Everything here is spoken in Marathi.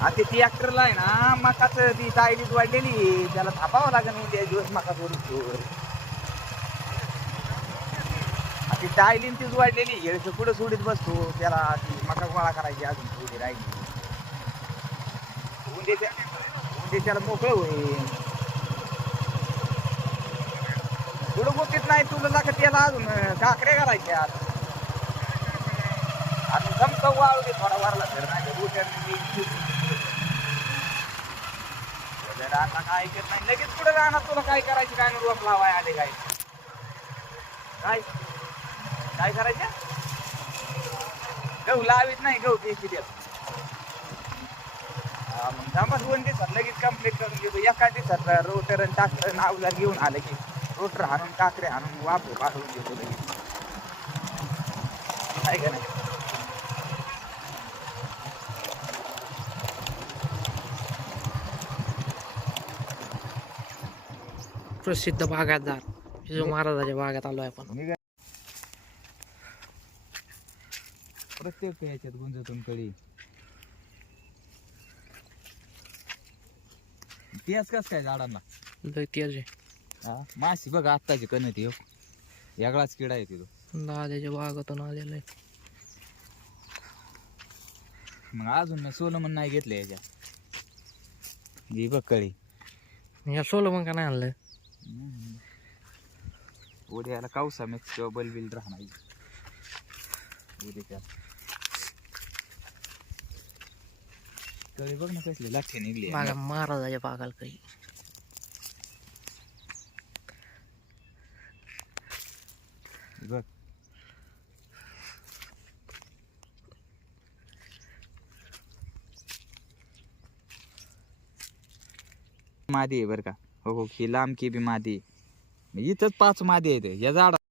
आता ती ऍक्टरला आहे ना मकाच ती तायलीच वाढलेली. आहे. त्याला थापावं लागेल मग त्या दिवस मका सोडून ती तायलीन तीच वाढलेली. येळचं कुठं सोडीत बसतो? त्याला ती मका गोळा करायची अजून थोडी राहिली. उद्याच्या उद्याच्याला मोकळं होईल. पुढं गोष्टीत नाही तुला लागत त्याला अजून काकऱ्या घालायच्या. आता जमतं वाळू दे थोडा वारला तर नाही उद्या आता काय ऐकत नाही. लगेच पुढे राहणार तुला काय करायचं काय नाही रोप लावाय आले काय? काय? काय करायचं? गहू लावीत नाही गहू ते किती मग थांबा दोन दिवसात लगेच कंप्लीट करून घेतो. एका दिवसात रोटर आणि टाकर नावला घेऊन आलं की रोटर हाणून काकरे हाणून वापरू पाठवून घेतो लगेच. काय का नाही? प्रसिद्ध बागायतदार शिजू महाराजाच्या बागात आलो आहे आपण. प्रत्येक याच्यात गुंजतून कळी. तेच कस काय झाडांना? लय तेज आहे. हा? माशी बघ आत्ताची कण ती हो. वेगळाच किडा आहे तिथं. दाद्याच्या बागातून आलेलं आहे. मग अजून मी सोलमन नाही घेतलं याच्या ही बघ कळी. या सोलं मग का नाही आणलं? उद्याला कावसा मिक्स किंवा बलबिल राहणार उद्याच्या. कळी बघ ना कसली लाठी निघली बागा महाराजाच्या बागाला काही बघ. मादी आहे बरं का. हो हो ही लांब की बी मादी आहे. इथंच पाच मादी आहेत. या झाडा